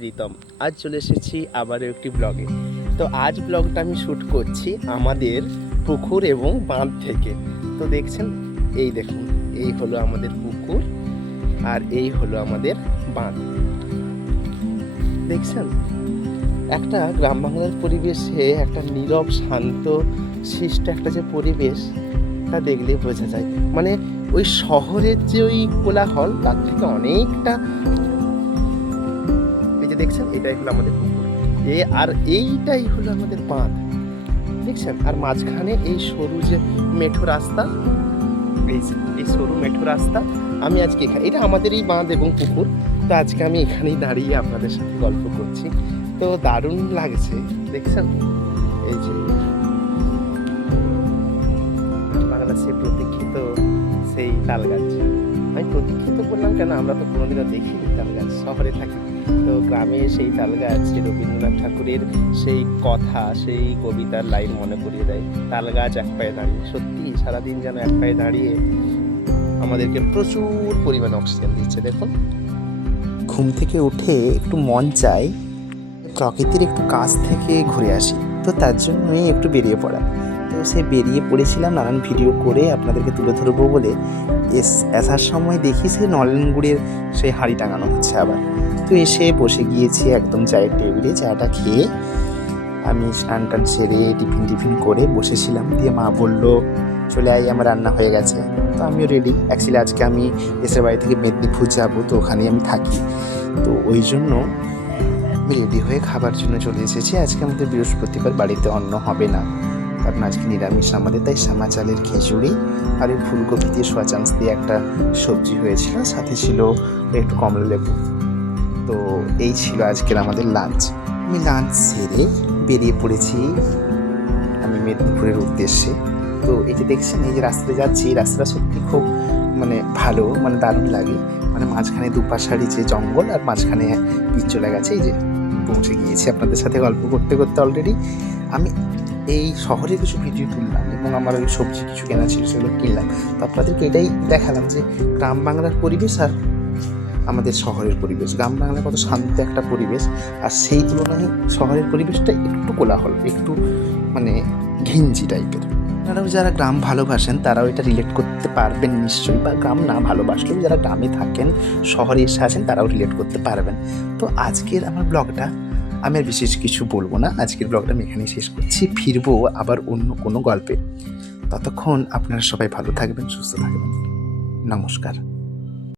রিতম আজ চলে এসেছি আবারও একটি ব্লগে। তো আজ ব্লগটা আমি শ্যুট করছি আমাদের পুকুর এবং বাঁধ থেকে। তো দেখছেন, এই দেখুন, এই হলো আমাদের পুকুর আর এই হলো আমাদের বাঁধ। দেখছেন, একটা গ্রাম বাংলার পরিবেশে একটা নীরব শান্ত শিষ্ট একটা যে পরিবেশ, তা দেখলেই বোঝা যায়। মানে ওই শহরের যে ওই কোলাহল তার থেকে অনেকটা। দেখছেন, এটাই হলো আমাদের পুকুর, আর এইটাই হলো আমাদের বাঁধ। দেখছেন, আর মাঝখানে এই সরু যে মেঠো রাস্তা, এই সরু মেঠো রাস্তা। আমি আজকে এখানে, এটা আমাদেরই বাঁধ এবং পুকুর। তো আজকে আমি এখানেই দাঁড়িয়ে আপনাদের সাথে গল্প করছি। তো দারুণ লাগছে। দেখছেন, এই যে বাংলা সেই প্রতীক্ষিত সেই তাল গাছ। আমি প্রতীক্ষিত করলাম কেন, আমরা তো কোনোদিনও দেখিনি তাল গাছ, শহরে থাকি। তো গ্রামে সেই তাল গাছ, রবীন্দ্রনাথ ঠাকুরের সেই কথা, সেই কবিতার লাইন মনে করিয়ে দেয়। তাল গাছ এক পায়ে দাঁড়িয়ে, সত্যি সারাদিন যেন এক পায়ে দাঁড়িয়ে আমাদেরকে প্রচুর পরিমাণে অক্সিজেন দিচ্ছে। দেখুন, ঘুম থেকে উঠে একটু মন চাই প্রকৃতির একটু কাছ থেকে ঘুরে আসি। তো তার জন্যই একটু বেরিয়ে পড়া। তো সে বেরিয়ে পড়েছিলাম নানান ভিডিও করে আপনাদেরকে তুলে ধরবো বলে। আসার সময় দেখি সে নলেন গুড়ের সেই হাঁড়ি টাঙানো হচ্ছে আবার। তো এসে বসে গিয়েছি একদম চায়ের টেবিলে। চাটা খেয়ে আমি স্নান টান সেরে টিফিন করে বসেছিলাম। দিয়ে মা বললো চলে আয়, আমার রান্না হয়ে গেছে। তো আমিও রেডি। অ্যাকচুয়ালি আজকে আমি দেশের বাড়ি থেকে মেদিনীপুর যাবো, তো ওখানেই আমি থাকি। তো ওই জন্য আমি রেডি হয়ে খাবার জন্য চলে এসেছি। আজকে আমাদের বৃহস্পতিবার, বাড়িতে অন্ন হবে না, কারণ আজকে নিরামিষ আমাদের। তাই শ্যামা চালের খিচুড়ি আর এই ফুলকপি দিয়ে সোয়া চান্স দিয়ে একটা সবজি হয়েছিল, সাথে ছিল একটু কমলা লেবু। তো এই ছিল আজকের আমাদের লাঞ্চ। আমি লাঞ্চ সেরে বেরিয়ে পড়েছি আমি মেদিনীপুরের উদ্দেশ্যে। তো এই যে দেখছেন, এই যে রাস্তাতে যাচ্ছি, এই রাস্তাটা সত্যি খুব ভালো, দারুণ লাগে। মাঝখানে দুপাশারি যে জঙ্গল আর মাঝখানে পিচ চলে গেছে। এই যে পৌঁছে গিয়েছি আপনাদের সাথে গল্প করতে করতে। অলরেডি আমি এই শহরে কিছু ভিডিও তুললাম এবং আমার ওই সবজি কিছু কেনা ছিল, সেগুলো কিনলাম। তো আপনাদেরকে এটাই দেখালাম যে গ্রাম বাংলার পরিবেশ আর আমাদের শহরের পরিবেশ। গ্রাম বাংলা কত শান্ত একটা পরিবেশ, আর সেই তুলনায় শহরের পরিবেশটা একটু কোলাহল, একটু ঘিঞ্জি টাইপের। আপনারাও যারা গ্রাম ভালোবাসেন তারাও এটা রিলেট করতে পারবেন নিশ্চয়ই, বা গ্রাম না ভালোবাসলেও যারা গ্রামে থাকেন, শহরে এসে আছেন, তারাও রিলেট করতে পারবেন। তো আজকের আমার ব্লগটা আমি আর বিশেষ কিছু বলবো না। আজকের ব্লগটা আমি এখানেই শেষ করছি। ফিরবো আবার অন্য কোনো গল্পে। ততক্ষণ আপনারা সবাই ভালো থাকবেন, সুস্থ থাকবেন। নমস্কার।